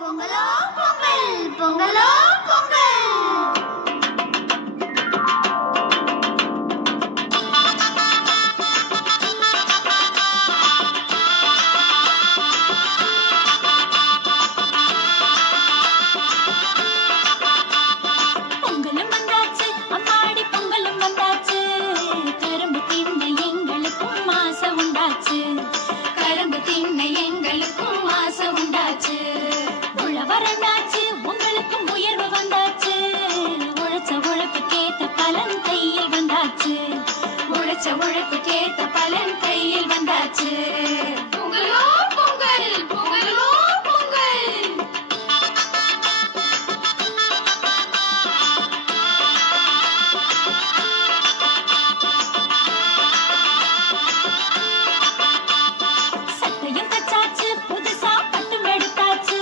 பொங்கலோ பொங்கல் பொங்கலோ பொங்கல். பொங்கலும் வந்தாச்சு அம்மாடி பொங்கலும் வந்தாச்சு. கரும்பு தின்ன எங்களுக்கும் ஆசை உண்டாச்சு. கரும்பு தின்ன எங்களுக்கும் ஆசை உண்டாச்சு. உழவரண்டாச்சு உங்களுக்கும் உயர்வு வந்தாச்சு. உழைச்ச உழைப்புக்கேத்த பலன் கையில் வந்தாச்சு. உழைச்ச உழைப்புக்கேத்த பலன் கையில் வந்தாச்சு. பொங்கலோ பொங்கல் பொங்கலோ பொங்கல். சட்டையும் தச்சாச்சு புதுசா பட்டும் எடுத்தாச்சு.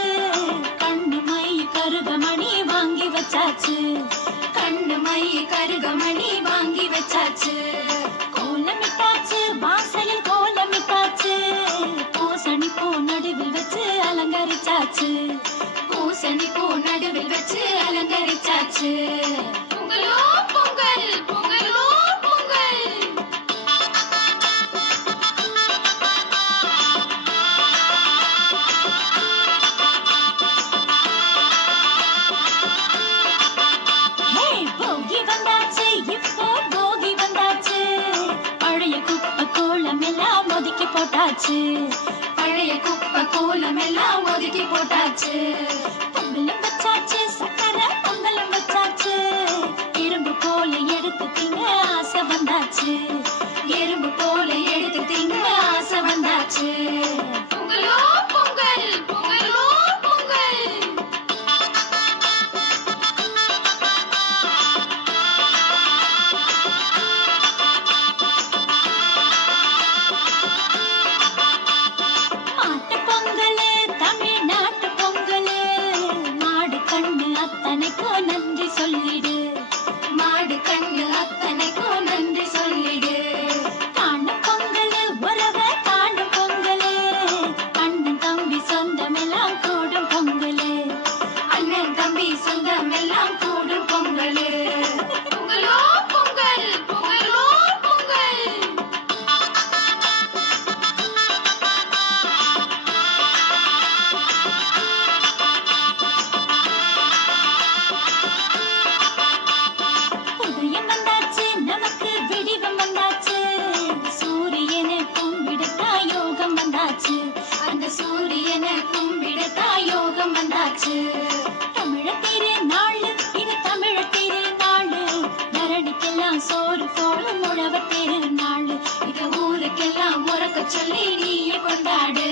கண்ணு மை கருகமணி வாங்கி வச்சாச்சு. கண்ணு மை கருகமணி வாங்கி வச்சாச்சு. கோலமிட்டாச்சு வாசலில் கோலமிட்டாச்சு. பூசணி பூ நடுவில் வச்சு அலங்கரிச்சாச்சு. பூசணி பூ நடுவில் வச்சு அலங்கரிச்சாச்சு. பொங்கலோ பொங்கல் பொங்கலோ பொங்கல். போகி வந்தாச்சு இப்போ போகி வந்தாச்சு. பழைய குப்பை கோலம் எல்லாம் ஒதுக்கி போட்டாச்சு. பழைய குப்பை கோலம் எல்லாம் ஒதுக்கி போட்டாச்சு. பொங்கலும் வச்சாச்சு சக்கரை பொங்கலும் வச்சாச்சு. எறும்பு போல எடுத்து திங்க ஆசை வந்தாச்சு. எறும்பு போல எடுத்து திங்க ஆசை வந்தாச்சு. பொங்கலோ பொங்கல் பொங்கலோ பொங்கல். மாட்டு பொங்கலு தமிழ்நாட்டு பொங்கலு. மாடு கண்ணு அத்தனைக்கும் நன்றி சொல்லிடு. மாடு கண்ணு அத்தனைக்கும் நன்றி சொல்லிடு. காணும் பொங்கலு உறவை காணும் பொங்கலு. அண்ணன் தம்பி சொந்தமெல்லாம் கூடும் பொங்கலு. அண்ணன் தம்பி சொந்தமெல்லாம் கூடும் பொங்கலு. பொங்கலோ பொங்கல் பொங்கலோ பொங்கல். உதயம் வந்தாச்சு நமக்கு விடிவம் வந்தாச்சு. சூரியனை கும்பிடத்தா யோகம் வந்தாச்சு. அந்த சூரியனை கும்பிடத்தா யோகம் வந்தாச்சு. தமிழர் திருநாள் இது தமிழர் திருநாள். தரணிக்கெல்லாம் சோறு போலும் உழவர் திருநாள். இது ஊருக்கெல்லாம் உறக்க சொல்லி நீயே கொண்டாடு.